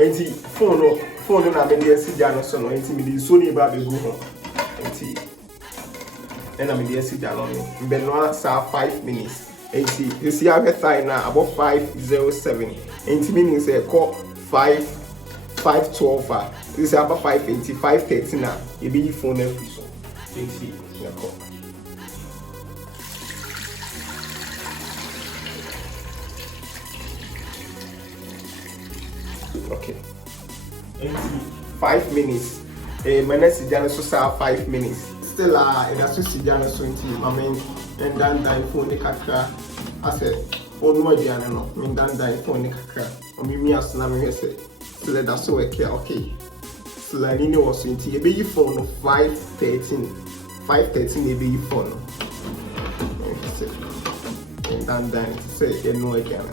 enti phone na me dey si dia no so no enti me dey so ni ba be go ho enti na me dey si dia no me no sa 5 minutes enti you see how time na about 5:07 enti meaning say call 5:12 this is about 5:13 na e be phone na free so enti na call. Okay. 5 minutes. My next is so 5 minutes. Still, it has to see Jana 20. I mean, and then die phone the kakra. I said, oh no, Jana, no. I mean, then die phone the kakra. I mean, me as Nami said, so let us so okay. So, like, you know, was 20. A baby phone 5:13. 5:13, a baby phone. And then die, say, you know, again.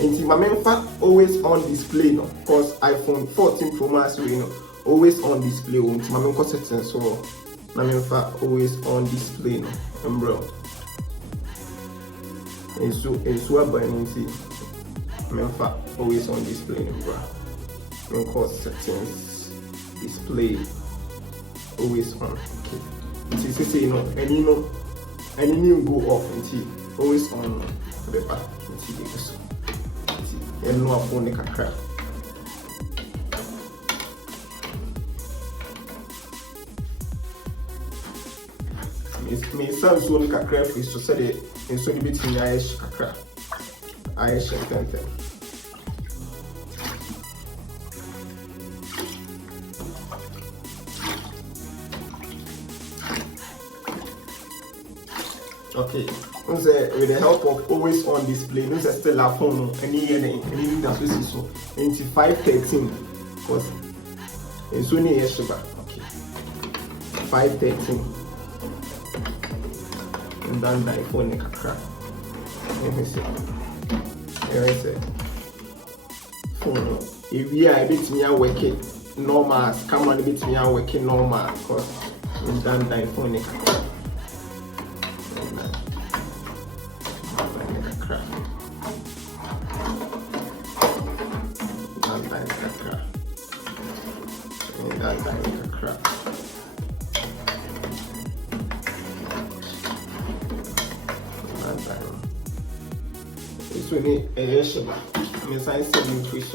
And my main fact always on display no, cause iPhone 14 Pro Max you know always on display. My main settings so my main fact always on display no, bro. And so about see main fact always on display no, bro. Main cause settings display always on. Okay. See say you know any new go off and see always on the back and see this. And no phone kakra. Me sound so kakra free so say the so the bit in Irish kakra. Irish and okay. With the help of always on display, no still a phone any that's so into 5:13 because it's only yesterday. Okay, 5:13 and then the phone kakra. Let me see. Here is it. Phone. If we are a bit me working normal, come on a bit me working normal because and then the phone kakra. It's really a yeshiva. I mean, science saving twist.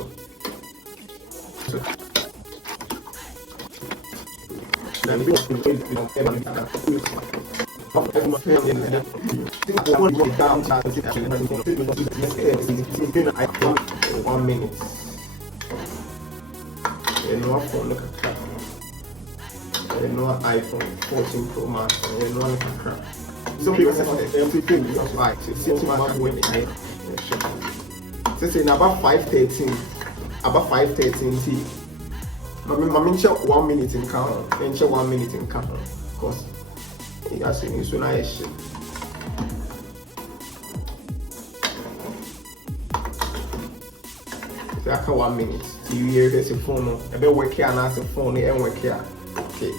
One minute. You know, phone look at crap. You know, iPhone 14 Pro Max. You know, look at crap. Some people say everything is like 6 months when I say about 5:13. About 5:13 see. Mami check 1 minute in count. And check 1 minute in count. Cause you are saying so nice shit. After 1 minute, you hear this phone. I bet work here and ask the phone and work here. Okay.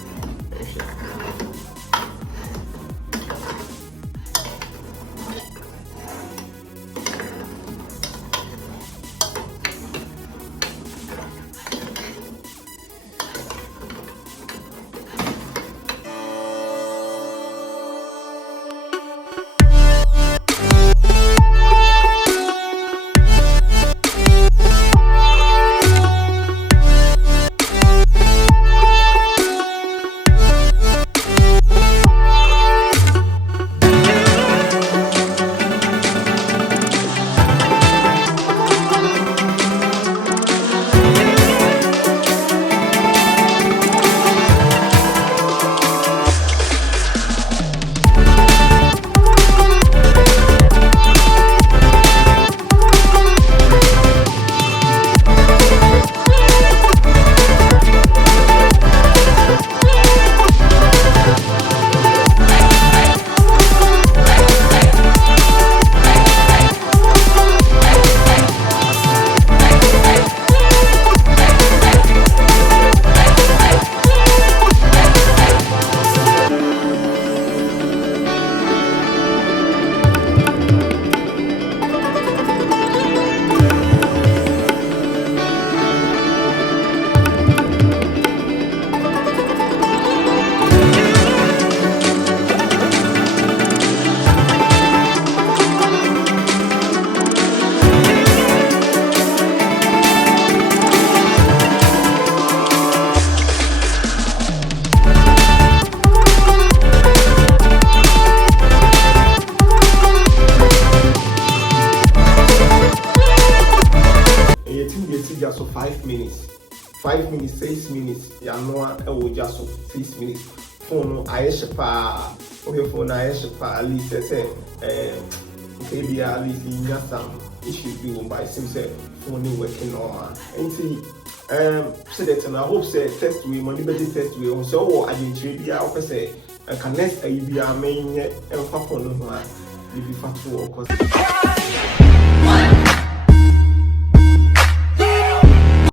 5 minutes, 6 minutes, Yanoa, just 6 minutes. Phone, I shapa, or your phone, I shapa, at least, say, maybe at least in just some issues doing by some say phone working normal. And see, so that and I hope say test we money better test we also I didn't be out say a connect a be a main and phone if you fat to work.